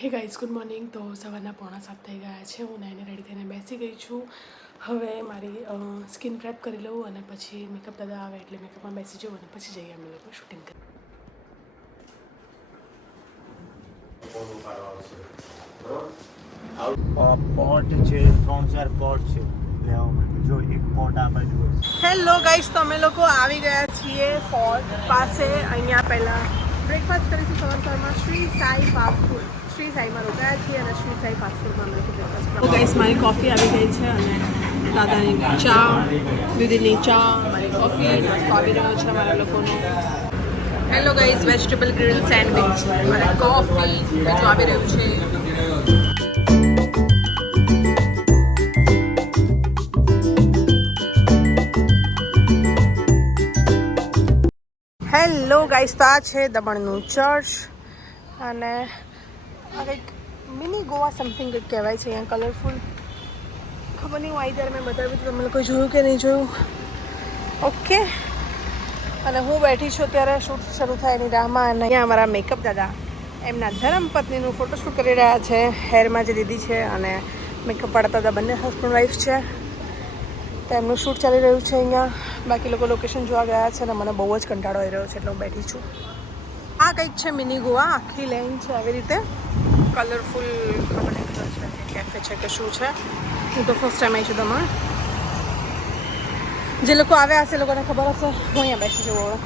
Hey guys good morning તો સવારના પોણા સાત થઈ ગયા છે. હું નાઈને રેડી થઈને બેસી ગઈ છું. હવે મારી સ્કિન પ્રેપ કરી લઉં અને પછી મેકઅપ દાદા આવે એટલે મેકઅપમાં બેસી જવું અને પછી જઈએ અમે લોકો શૂટિંગ કરી પોટ છે ત્રણ ચાર પોટ છે. લેવા માટે. જો એક પોટ આ બાજુ હેલો ગાઈસ તો અમે લોકો આવી ગયા છીએ પોટ પાસે. અહીંયા પહેલાં બ્રેકફાસ્ટ કરીશું સવાર સવારમાં શ્રી સાઈ ફાસ્ટ ફૂડ શ્રી સાઈમાં રોકાયા છીએ અને શ્રી સાઈ ફાસ્ટ ફૂડમાં અમે બ્રેકફાસ્ટ ગાઈસ મારી કોફી આવી ગઈ છે અને દાદાની ચા દીદીની ચા, મારી કોફી નાસ્તો આવી રહ્યો છે અમારા લોકોનો. Hello guys vegetable grill sandwich અને કોફી બીજું આવી રહ્યું છે. હેલો ગાઈસ તો આ છે દમણનું ચર્ચ. અને આ કંઈક મિની ગોવા સમથિંગ કંઈક કહેવાય છે, અહીંયા કલરફુલ ખબર નહીં, હું આવી ત્યારે મેં બતાવ્યું હતું, તમે લોકો જોયું કે નહીં જોયું? ઓકે અને હું બેઠી છું ત્યારે શૂટ શરૂ થાય એની રાહમાં, અને અહીંયા અમારા મેકઅપ દાદા, એમના ધર્મપત્નીનું ફોટોશૂટ કરી રહ્યા છે હેરમાં જે દીદી છે અને મેકઅપ પાડતા દાદા બંને હસબન્ડ વાઈફ છે. તો એમનું શૂટ ચાલી રહ્યું છે અહીંયા. બાકી લોકો લોકેશન જોવા ગયા છે અને મને બહુ જ કંટાળો આવી રહ્યો છે એટલે હું બેઠી છું. આ કંઈક છે મિની ગોવા, આખી લેન છે આવી રીતે. કલરફુલ ખબર નહીં છે કેફે છે કે શું છે. હું તો ફર્સ્ટ ટાઈમ આવી છું દમણ જે લોકો આવ્યા હશે એ લોકોને ખબર હશે. હું અહીંયા બેસી જવું હવે.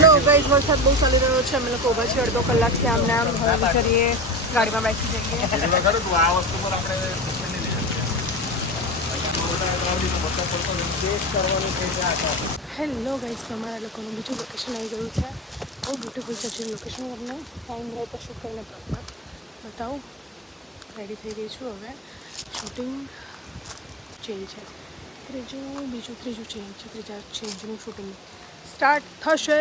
નો ગઈ વરસાદ બહુ ચાલી રહ્યો છે. અમે લોકો ઊભા છીએ અડધો કલાકથી આમને આમ. હવે કરીએ ગાડીમાં બેસી જઈએ. હેલો ગાઈસ તમારા લોકોનું બીજું લોકેશન આવી ગયું છે. બહુ બ્યુટીફુલ છે જે લોકેશન તમને ટાઈમ રહે તો શૂટ કરીને બતાવું. રેડી થઈ ગઈ છું હવે. શૂટિંગ ચેન્જ છે. ત્રીજું, બીજું, ત્રીજું ચેન્જ છે. ત્રીજા ચેન્જનું શૂટિંગ સ્ટાર્ટ થશે.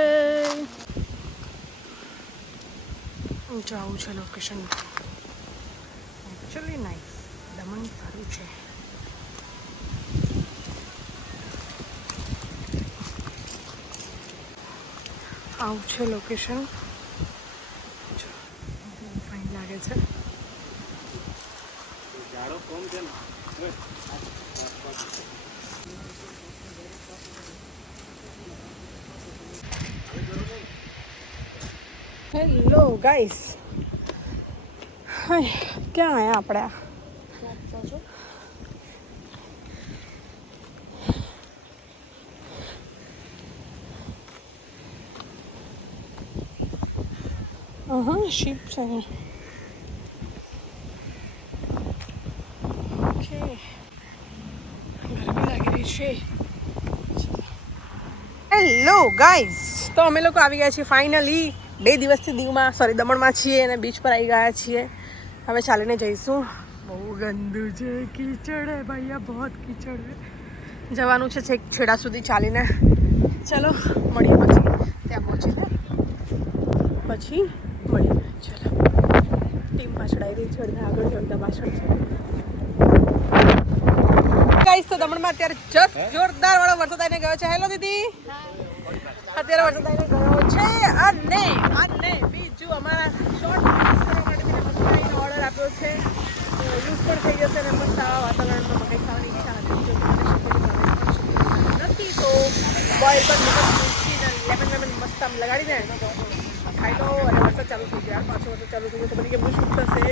જાઉં છે લોકેશન એકચ્યુઅલી નાઇસ દમણ સારું છે. આવું છે લોકેશન જો ફાઇન લાગે છે. હેલો ગાઈસ હાય ક્યાં આયા આપણે? આ? હા શીપ છે ઓકે ગરમી લાગી રહી છે હેલો ગાઈઝ તો અમે લોકો આવી ગયા છીએ ફાઇનલી બે દિવસથી દીવમાં સોરી દમણમાં છીએ અને બીચ પર આવી ગયા છીએ હવે ચાલીને જઈશું બહુ ગંદુ છે કીચડ હે ભૈયા બહુ કીચડ હે જવાનું છે છેક છેડા સુધી ચાલીને ચલો મળીએ પછી ત્યાં પહોંચીને પછી મળીએ ચલો. ટીમ પાછળ આવી ચડતા આગળ ચડતા પાછળ છે. ગાઈસ તો દમણમાં અત્યારે જસ્ટ જોરદાર વાળો વરસાદ આવીને ગયો છે. હેલો દીદી. અત્યારે વરસાદ આવીને ગયો છે. અને અને બીજું અમારા શોર્ટ ઓર્ડર આપ્યો છે. યુઝ પણ થઈ જશે અને મસ્ત આવા વાતાવરણમાં મકાઈ ખાવાની ઈચ્છા હતી નથી તો બોઇલ પણ મૂકીને લેમન લેમન મસ્ત આમ લગાડીને ખાઈ લો અને વરસાદ ચાલુ થઈ ગયા પાછો વરસાદ ચાલુ થઈ ગયો તો શૂટ થશે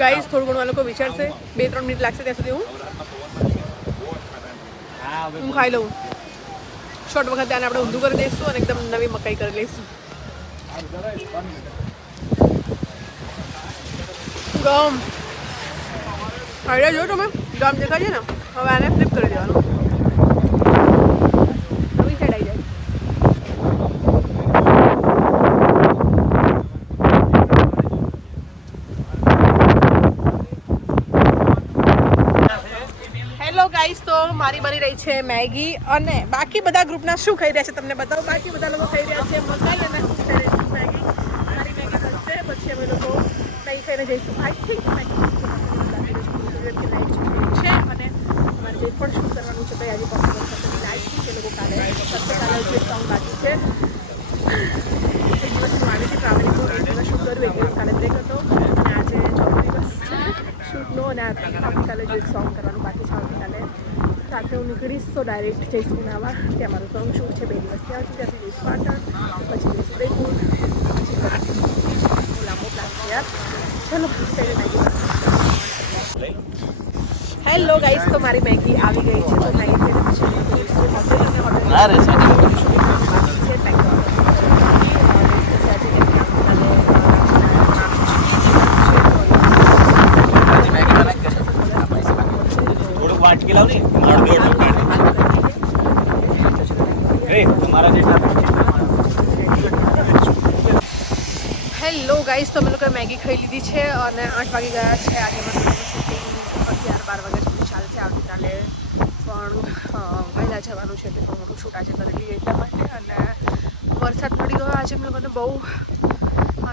ગાઈસ થોડું ઘણું આ લોકો વિચારશે. બે, ત્રણ મિનિટ લાગશે ત્યાં સુધી હું. હું ખાઈ લઉં. શોર્ટ વખત આને આપણે ઊંધું કરી દઈશું અને એકદમ નવી મકાઈ કરી લઈશું. ગમ. આઈડિયા જો તમે? ગમ દેખાય છે ને? હવે આને ફ્લિપ કરી દેવાનું નવી સાઈડ આવી જાય ગાઈસ તો મારી બની રહી છે મેગી અને બાકી બધા ગ્રુપના શું ખાઈ રહ્યા છે તમને બતાવો? બાકી બધા લોકો ખાઈ રહ્યા છે મકાઈ અને મેગી? મારી મેગી બનશે પછી અમે લોકો નહીં ખાઈને જઈશું. આઈ થિંક મેગી છે, અને અમારે જે પણ શું કરવાનું છે ભાઈ આજે પોસિબલ થશે આઈ થિંક એ લોકો કાલે કાલે જે સોંગ બાકી છે એક દિવસ શૂટ કર્યું એક દિવસ કાલે બ્રેક હતો અને આજે ચોથો દિવસ છે શૂટનો અને આ- આવતીકાલે જો એક સોંગ કરવાનું બાકી છે આવતીકાલે રાત્રે હું નીકળીશ તો ડાયરેક્ટ જઈશ ઉનાવા ત્યાં મારું સોંગ શૂટ છે બે દિવસ ત્યાં ત્યાંથી જઈશ પાટણ પછી જઈશ ઉદયપુર પછી લાંબો પ્લાન છે ચલો હેલો ગાઈસ તો મારી મેગી આવી ગઈ છે તો મેગી છે હોટેલ અને હોટેલ ના રે, સાચી છે પેક થોડુંક વાટકી લાવ ને અડધો અડધો એ જેટલા હેલો ગાઈસ, તો અમે લોકોએ મેગી ખાઈ લીધી છે અને આઠ વાગી ગયા છે. આજે મને શૂટિંગ અગિયાર બાર વાગ્યા સુધી ચાલશે આવતીકાલે પણ વહેલા જવાનું છે એટલે મોટું શૂટ આજે કરી લઈએ એટલા માટે. અને વરસાદ પડી ગયો આજે અમે લોકોને બહુ.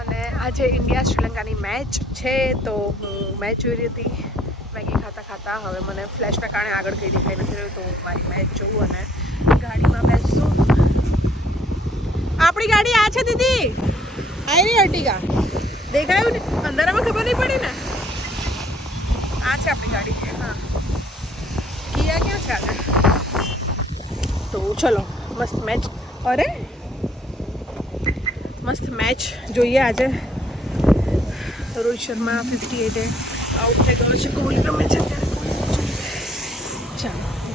અને આજે ઇન્ડિયા શ્રીલંકાની મેચ છે, તો હું મેચ જોઈ રહી હતી. મેગી ખાતા ખાતા હવે મને ફ્લેશના કારણે આગળ કંઈ દેખાઈ નથી રહ્યું, તો હું મારી મેચ જોઉં અને ગાડીમાં બેસું આપણી ગાડી આ છે દીદી. આઈ રહી અર્ટિગા દેખાયું ને? અંધારામાં ખબર નહીં પડી ને? આ છે આપણી ગાડી. હા. કિયા ક્યાં છે આજે તો ચલો મસ્ત મેચ અરે! મસ્ત મેચ જોઈએ આજે. રોહિત શર્મા ફિફ્ટી એટે આઉટ થઈ ગયો છે. કોહલી રમે છે અત્યારે. ચાલો. બાય જોઈ લો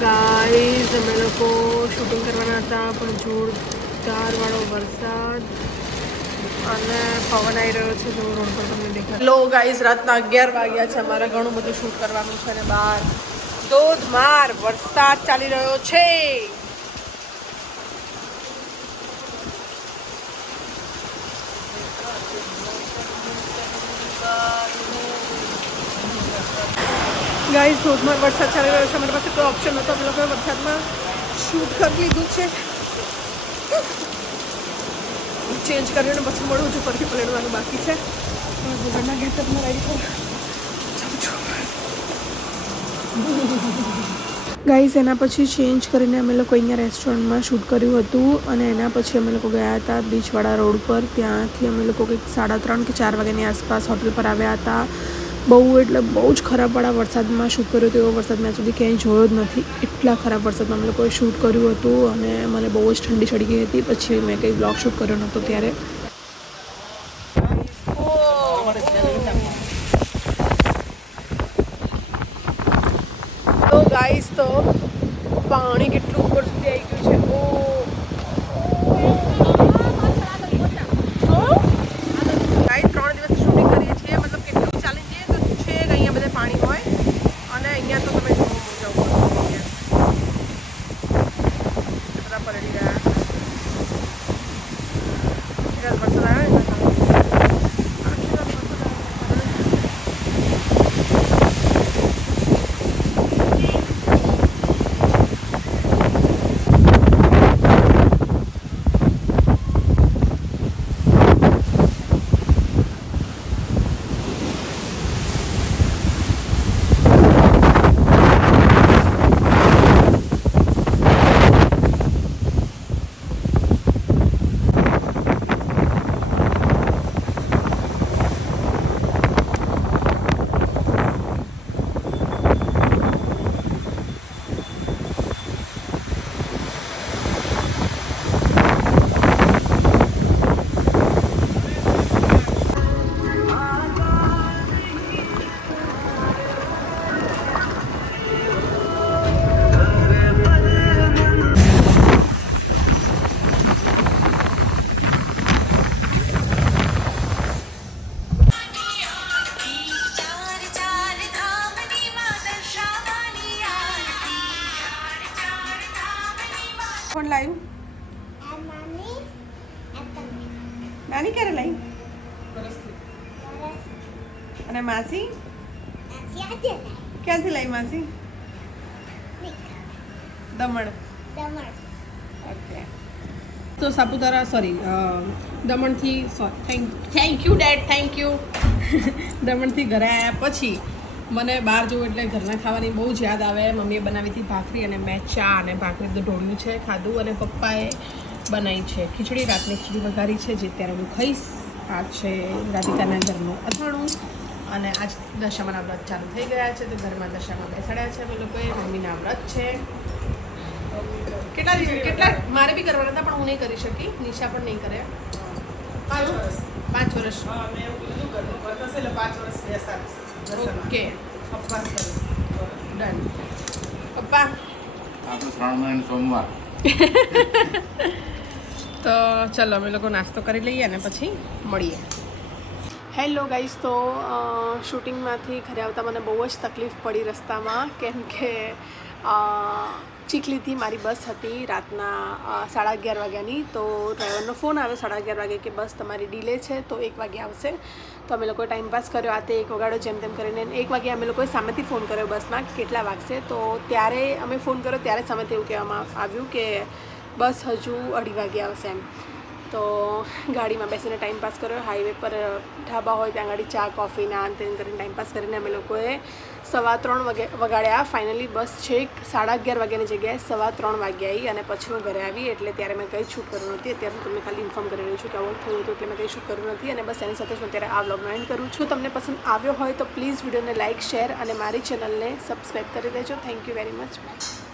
ગાઈઝ અમે લોકો શૂટિંગ કરવાના હતા, પણ જોરદાર વાળો વરસાદ. અને પવન આવી રહ્યો છે, જો રોડ પર તમને દેખાય. લો ગાઈઝ રાતના અગિયાર વાગ્યા છે, અમારે ઘણું બધું શૂટ કરવાનું છે અને બહાર. ધોધમાર વરસાદ ચાલી રહ્યો છે. ગાઈઝ, ધોધમાર વરસાદ ચાલી રહ્યો છે. અમારી પાસે કોઈ ઓપ્શન નહોતો. અમે લોકોએ વરસાદમાં શૂટ કરી લીધું છે. ચેન્જ કર્યું ને પછી મળું છું ફરીથી પલળવાનું બાકી છે. ભૂગળના ઘેર તમને રેડી કર ગાઈઝ, એના પછી ચેન્જ કરીને અમે લોકો અહીંયા રેસ્ટોરન્ટમાં શૂટ કર્યું હતું અને એના પછી અમે લોકો ગયા હતા બીચવાળા રોડ પર. ત્યાંથી અમે લોકો કંઈક સાડા ત્રણ કે ચાર વાગ્યાની આસપાસ હોટલ પર આવ્યા હતા. બહુ એટલે બહુ જ ખરાબવાળા વરસાદમાં શૂટ કર્યું હતું એવો વરસાદ મેં સુધી ક્યાંય જોયો જ નથી. એટલા ખરાબ વરસાદમાં અમે લોકોએ શૂટ કર્યું હતું અને મને બહુ જ ઠંડી ચડી ગઈ હતી. પછી મેં કંઈ બ્લોગ શૂટ કર્યો નહોતો ત્યારે. તો ગાઈસ તો પાણી કેટલું ઉપર સુધી આવી ગયું છે. ઓ ગાઈસ ત્રણ દિવસ શૂટિંગ કરીએ છીએ મતલબ કેટલું ચાલી જઈએ તો છે કે અહીંયા બધે પાણી હોય અને અહીંયા તો તમે જુઓ મોજા ઉપર બધા માસી ક્યાંથી લાવી માસી દમણ દમણ ઓકે તો Saputara sorry દમણથી thank thank you dad thank you દમણથી ઘરે આવ્યા પછી મને બહાર જવું એટલે ઘરના ખાવાની બહુ જ યાદ આવે. મમ્મીએ બનાવી હતી ભાખરી અને મેં ચા અને ભાખરી તો ઢોળ્યું છે ખાધું અને પપ્પાએ બનાવી છે. ખીચડી રાતની ખીચડી વઘારી છે જે અત્યારે હું ખાઈશ. આ છે રાધિકાના ઘરનું અથાણું. અને આજ દશામાના વ્રત ચાલુ થઈ ગયા છે તો ઘરમાં દશામાં બેસાડ્યા છે. અમે લોકોએ મમ્મીના વ્રત છે. કેટલા દિવસ કેટલા મારે બી કરવાના હતા પણ હું નહીં કરી શકી. નિશા પણ નહીં કરે. પાંચ વર્ષ. ઓકે. ડન. પપ્પા? સોમવાર. તો ચલો અમે લોકો નાસ્તો કરી લઈએ અને પછી મળીએ. હેલો ગાઈસ, તો શૂટિંગમાંથી ઘરે આવતા મને બહુ જ તકલીફ પડી રસ્તામાં, કેમ કે ચીખલીથી મારી બસ હતી રાતના સાડા અગિયાર વાગ્યાની. તો ડ્રાઈવરનો ફોન આવ્યો સાડા અગિયાર વાગે કે બસ તમારી ડીલે છે, તો એક વાગે આવશે. તો અમે લોકોએ ટાઈમ પાસ કર્યો. આ તે એક વગાડો જેમ તેમ કરીને એક વાગે અમે લોકોએ સામેથી ફોન કર્યો બસમાં કેટલા વાગશે. તો ત્યારે અમે ફોન કર્યો, ત્યારે સામેથી એવું કહેવામાં આવ્યું કે બસ હજુ અઢી વાગે આવશે એમ. તો ગાડીમાં બેસીને ટાઈમ પાસ કર્યો. હાઈવે પર ઢાબા હોય ત્યાં ગાડી ચા કોફી ના અંતે કરીને ટાઈમ પાસ કરીને અમે લોકોએ સવા ત્રણ વાગે, વગાડ્યા. ફાઇનલી બસ છેક સાડા અગિયાર વાગ્યાની જગ્યાએ સવા ત્રણ વાગે આવી અને પછી હું ઘરે આવી એટલે ત્યારે મેં કંઈ શૂટ કર્યું નથી. અત્યારે હું તમને ખાલી ઇન્ફોર્મ કરી રહ્યું છું કે આવું થયું હતું એટલે મેં કંઈ શૂટ કર્યું નથી અને બસ એની સાથે હું અત્યારે આ વ્લોગનો એન્ડ કરું છું. તમને પસંદ આવ્યો હોય તો પ્લીઝ વિડીયોને લાઇક શેર અને મારી ચેનલને સબસ્ક્રાઈબ કરી દેજો. Thank you very much bye